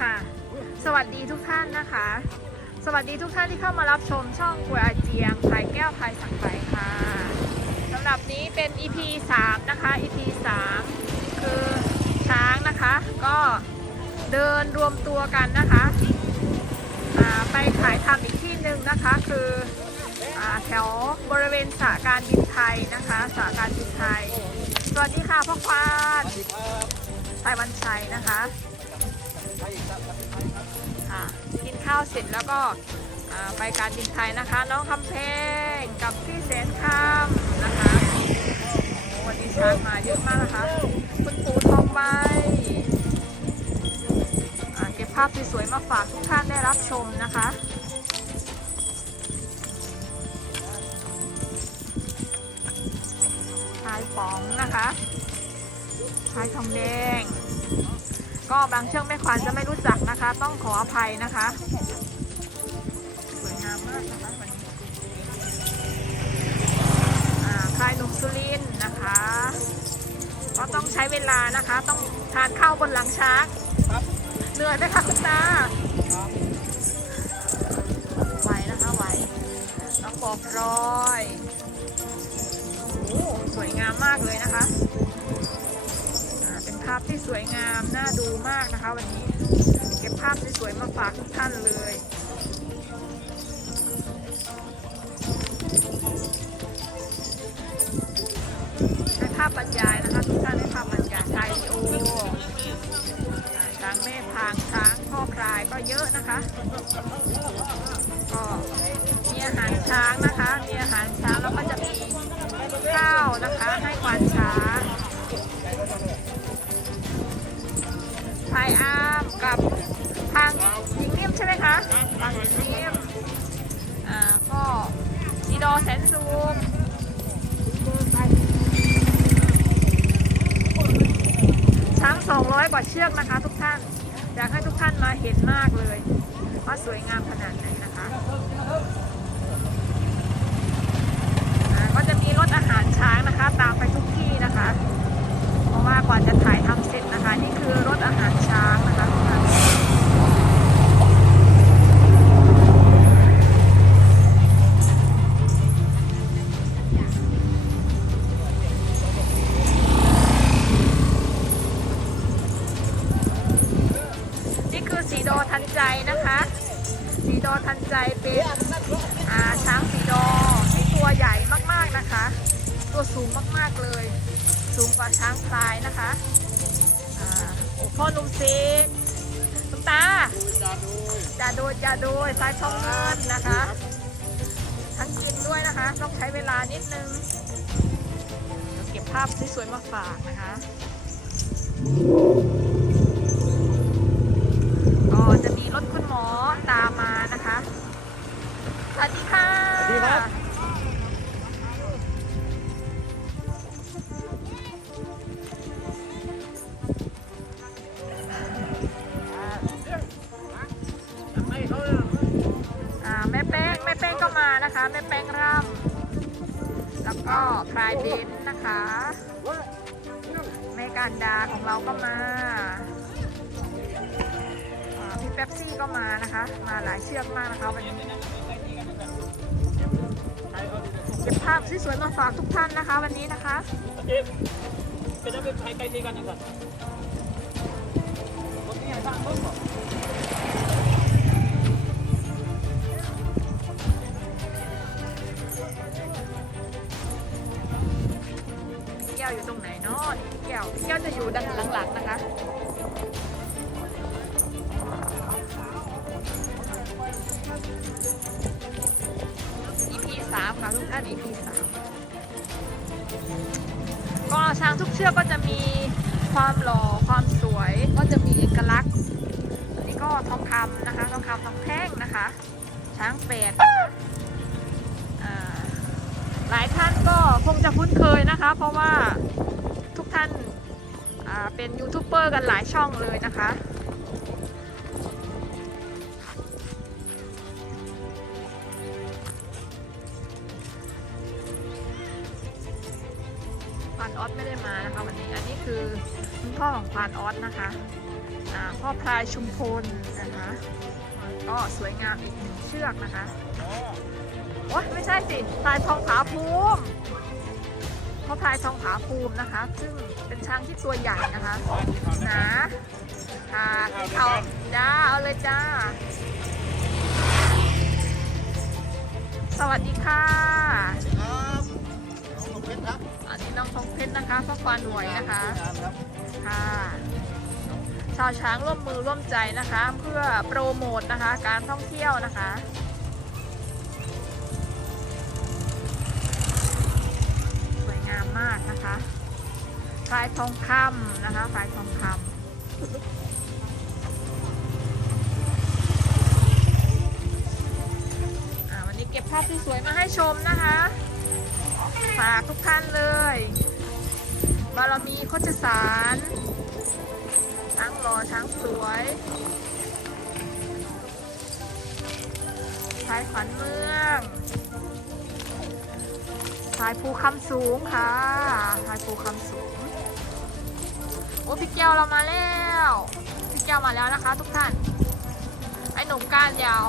ค่ะ สวัสดีทุกท่านนะคะ สวัสดีทุกท่านที่เข้ามารับชมช่องกุยอาเจียงภายแก้วภายสังไยค่ะสำหรับนี้เป็น EP 3 นะคะ EP 3 คือช้างนะคะ ก็เดินรวมตัวกันนะคะไปถ่ายทำอีกที่หนึ่งนะคะ คืออแถวบริเวณสาการบินไทยนะคะสาการบินไทย สวัสดีค่ะพ่อควานไต้วันชัยนะคะ ค่ะกินข้าวเสร็จแล้วก็ไปการบินไทยนะคะ น้องคำเพลงกับพี่แสนคำนะคะม้วันนี้ช้างมาเยอะมากนะคะคุณปู่ทองใบเก็บภาพสวยๆมาฝากทุกท่านได้รับชมนะคะชายป๋องนะคะชายทองแดง ก็บางเชือกแม่ขวัญจะไม่รู้จักนะคะ ต้องขออภัยนะคะสวยงามมากนะคะวันนี้อ่าคลายหนุ่มสุรินทร์นะคะ ก็ต้องใช้เวลานะคะ ต้องทานข้าวบนหลังช้างเหนื่อยไหมคะคุณตาไหวนะคะไหวต้องบอกรอยโอ้โหสวยงามมากเลยนะคะอ่าเป็นภาพที่สวยงามน่าดูมากนะคะ วันนี้เก็บภาพสวยๆมาฝากทุกท่านเลยให้ภาพบรรยายนะคะทุกท่านให้ภาพบรรยายไทยโออ่าช้างแม่พางช้างพ่อพรายก็เยอะนะคะก็มีอาหารช้างนะคะมีอาหารช้างแล้วก็จะมีข้าวนะคะให้ควานช้าง พายอามกับทางหญิงนิ่มใช่ไหมคะทางหญิงนิ่มอ่าก็ซีดอแสนสูงช้าง200 กว่าเชือกนะคะทุกท่าน อยากให้ทุกท่านมาเห็นมากเลย ว่าสวยงามขนาดไหนนะคะอ่าก็จะมีรถอาหารช้างนะคะ ตามไปทุกที่นะคะ เพราะว่ากว่าจะถ่าย คะนี่คือรถอาหารช้าง ดยจะโดยสายทองเงินนะคะ ทั้งกินด้วยนะคะ ต้องใช้เวลานิดนึงเดี๋ยวเก็บภาพสวยๆมาฝากนะคะ ก็จะมีรถคุณหมอตามมานะคะ สวัสดีค่ะ สวัสดีครับ ก็พรายเบนนะคะแม่การดาของเราก็มาพี่เป๊ปซี่ก็มานะคะ มาหลายเชือกมากนะคะวันนี้เก็บภาพสวยๆมาฝากทุกท่านนะคะ วันนี้นะคะเป็นนักเป็นไทยไกลทีกันอย่างก่อนคนนี้สร้างต้นก่อก อยู่ตรงไหนเนาะพี่แก้วพี่แก้วจะอยู่ดังหลังๆนะคะ EP สามค่ะทุกท่าน EP สามก็ช้างทุกเชือกก็จะมีความหล่อความสวยก็จะมีเอกลักษณ์อันนี้ก็ทองคำนะคะทองคำทองแท่งนะคะ ช้างเป็ด คงจะคุ้นเคยนะคะ เพราะว่าทุกท่านาเป็นยูทูบเบอร์กันหลายช่องเลยนะคะควานออสไม่ได้มานะคะวันนี้อันนี้คือคุณพ่อของควานออสนะคะพ่อพลายชุมพลนะคะก็สวยงามอีกหนึ่งเชือกนะคะโอ๊ยไม่ใช่สิพลายทองผาภูมิ พ่อพายทองผาภูมินะคะ ซึ่งเป็นช้างที่ตัวใหญ่นะคะหนาค่ะเอาจ้าเอาเลยจ้า สวัสดีค่ะครับน้องเพชรครับอันนี้น้องทองเพชรนะคะพ่อควานหน่วยนะคะครับค่ะชาวช้างร่วมมือร่วมใจนะคะ เพื่อโปรโมทนะคะ การท่องเที่ยวนะคะ มากนะคะฝายทองคำนะคะฝายทองคำวันนี้เก็บภาพที่สวยมาให้ชมนะคะฝากทุกท่านเลยบารมีโคจสารช้งหล่อช้งสวยสายขวัญเมืองายภูคำสูงค่ะสายภูคำสูง โอ้พี่แก้วเรามาแล้ว พี่แก้วมาแล้วนะคะ ทุกท่าน ไอ้หนุ่มก้านยาว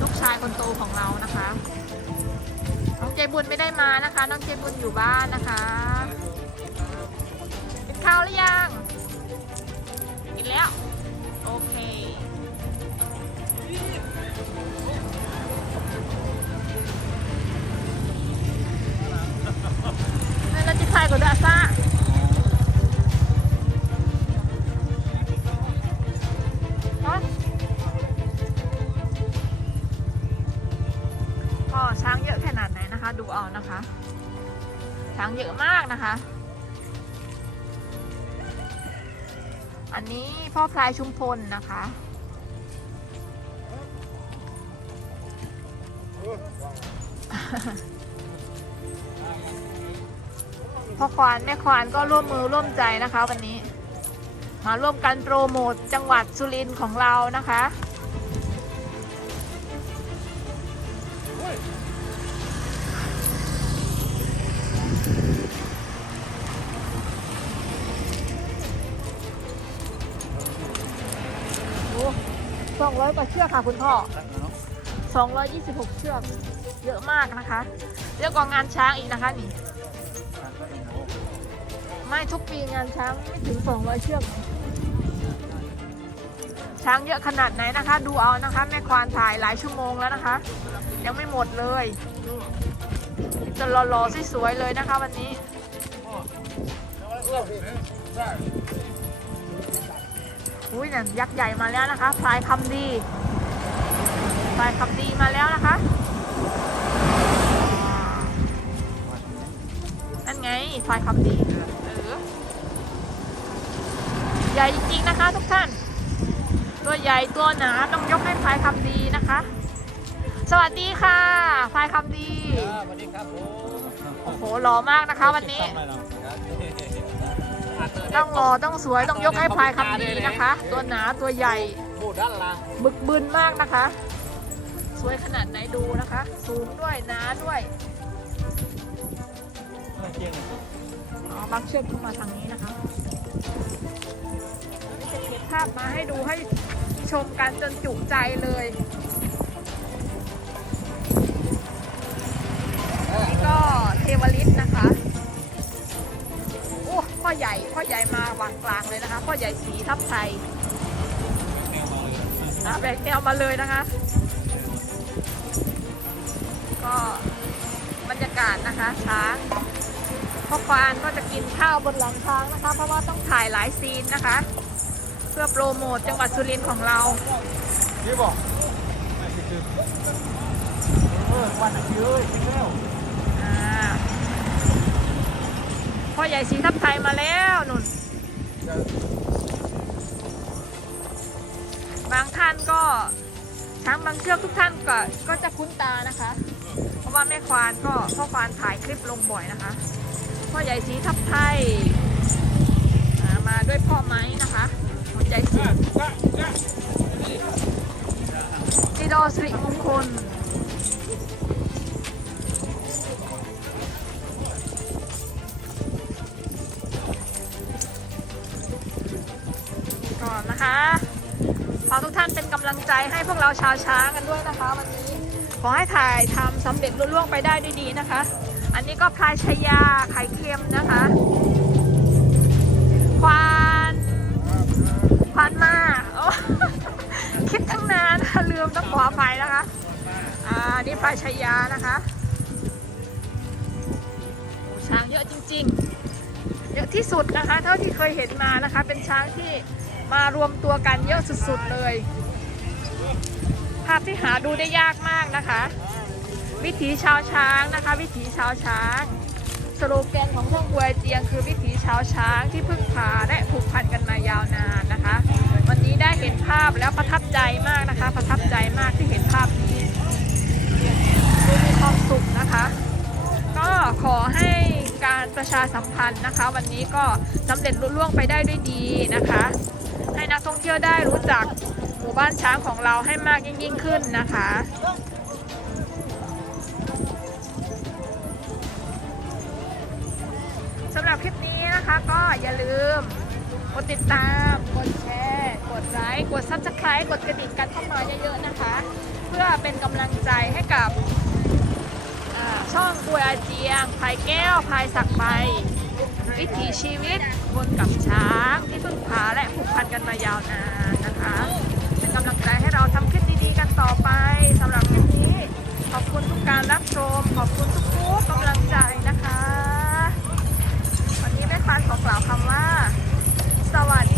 ลูกชายคนโตของเรานะคะ น้องเจบุญไม่ได้มานะคะ น้องเจบุญอยู่บ้านนะคะกินข้าวหรือยังกินแล้ว ช้างเยอะขนาดไหนนะคะ ดูเอานะคะ ช้างเยอะมากนะคะ อันนี้พ่อพลายชุมพลนะคะพ่อควานแม่ควานก็ร่วมมือร่วมใจนะคะ วันนี้ มาร่วมกันโปรโมทจังหวัดสุรินทร์ของเรานะคะ 200 กว่าเชือกค่ะคุณพ่อ 226 เชือก เยอะมากนะคะ เยอะกว่างานช้างอีกนะคะนี่ไม่ทุกปีงานช้างไม่ถึง 200 เชือก ช้างเยอะขนาดไหนนะคะ ดูเอานะคะ แม่ควานถ่ายหลายชั่วโมงแล้วนะคะ ยังไม่หมดเลยจะรอๆสวยๆเลยนะคะวันนี้ อุ้ยนั่นยักษ์ใหญ่มาแล้วนะคะพลายคำดีพลายคำดีมาแล้วนะคะนั่นไงพลายคำดีเออใหญ่จริงๆนะคะทุกท่าน ตัวใหญ่ตัวหนาต้องยกให้พลายคำดีนะคะ สวัสดีค่ะพลายคำดีสวัสดีครับผมโอ้โหหล่อมากนะคะวันนี้ ต้องรอต้องสวยต้องยกให้พลายคำดีนะคะ ตัวหนาตัวใหญ่บด้านล่างบึกบึนมากนะคะ สวยขนาดไหนดูนะคะ สูงด้วยหนาด้วยอ๋อบางเชือกเข้ามาทางนี้นะคะจะเก็บภาพมาให้ดูให้ชมกันจนจุใจเลยนี่ก็เทวลิตนะคะ พ่อใหญ่พ่อใหญ่มาวางกลางเลยนะคะ พ่อใหญ่สีทับไทยแมวมาเลยนะแบกแนวมาเลยนะคะ ก็บรรยากาศนะคะช้างพ่อควานก็จะกินข้าวบนหลังช้างนะคะ เพราะว่าต้องถ่ายหลายซีนนะคะ เพื่อโปรโมทจังหวัดสุรินทร์ของเรานี่บอกไม่ใช่คือเออวันนี้เลยจริงแล้วอ่าพ่อใหญ่สีทับไท ยมาแล้วนุ่น บางท่านก็ช้างบางเชือกทุกท่านก็ก็จะคุ้นตานะคะ เพราะว่าแม่ควานก็พ่อควานถ่ายคลิปลงบ่อยนะคะพ่อใหญ่สีทับไทยอ่ามาด้วยพ่อไม้นะคะหัวใจสีจีดอสิริมงคล นะคะขอทุกท่านเป็นกำลังใจให้พวกเราชาวช้างกันด้วยนะคะ วันนี้ขอให้ถ่ายทำสำเร็จลุล่วงไปได้ด้วยดีนะคะ อันนี้ก็พลายชายาไข่เค็มนะคะควานควานมากคิดทั้งนานลืมต้องขออภัยนะคะอ่านี่พลายชายานะคะช้างเยอะจริง ๆ เยอะที่สุดนะคะ เท่าที่เคยเห็นมานะคะ เป็นช้างที่ มารวมตัวกันเยอะสุดๆเลย ภาพที่หาดูได้ยากมากนะคะ วิถีชาวช้างนะคะ วิถีชาวช้าง สโลแกนของช่องบัวเจียงคือวิถีชาวช้างที่พึ่งพาและผูกพันกันมายาวนานนะคะ วันนี้ได้เห็นภาพแล้วประทับใจมากนะคะ ประทับใจมากที่เห็นภาพนี้ดูมีความสุขนะคะก็ขอให้การประชาสัมพันธ์นะคะ วันนี้ก็สำเร็จลุล่วงไปได้ด้วยดีนะคะ ให้นักท่องเที่ยวได้รู้จักหมู่บ้านช้างของเราให้มากยิ่งยิ่งขึ้นนะคะ สำหรับคลิปนี้นะคะก็อย่าลืมกดติดตาม กดแชร์ กดไลค์ กดซับสไคร b ์กดกระดิ่งกันเข้ามาเยอะๆนะคะ เพื่อเป็นกำลังใจให้กับช่องกวยอาเจียงพายแก้วพายสักใบ วิถีชีวิตบนกับช้างที่พึ่งพาและผูกพันกันมายาวนานนะคะ เป็นกำลังใจให้เราทำคลิปดีๆกันต่อไปสำหรับคลิปนี้ ขอบคุณทุกการรับชม ขอบคุณทุกๆกำลังใจนะคะ วันนี้แม่ปานขอกล่าวคำว่า สวัสดี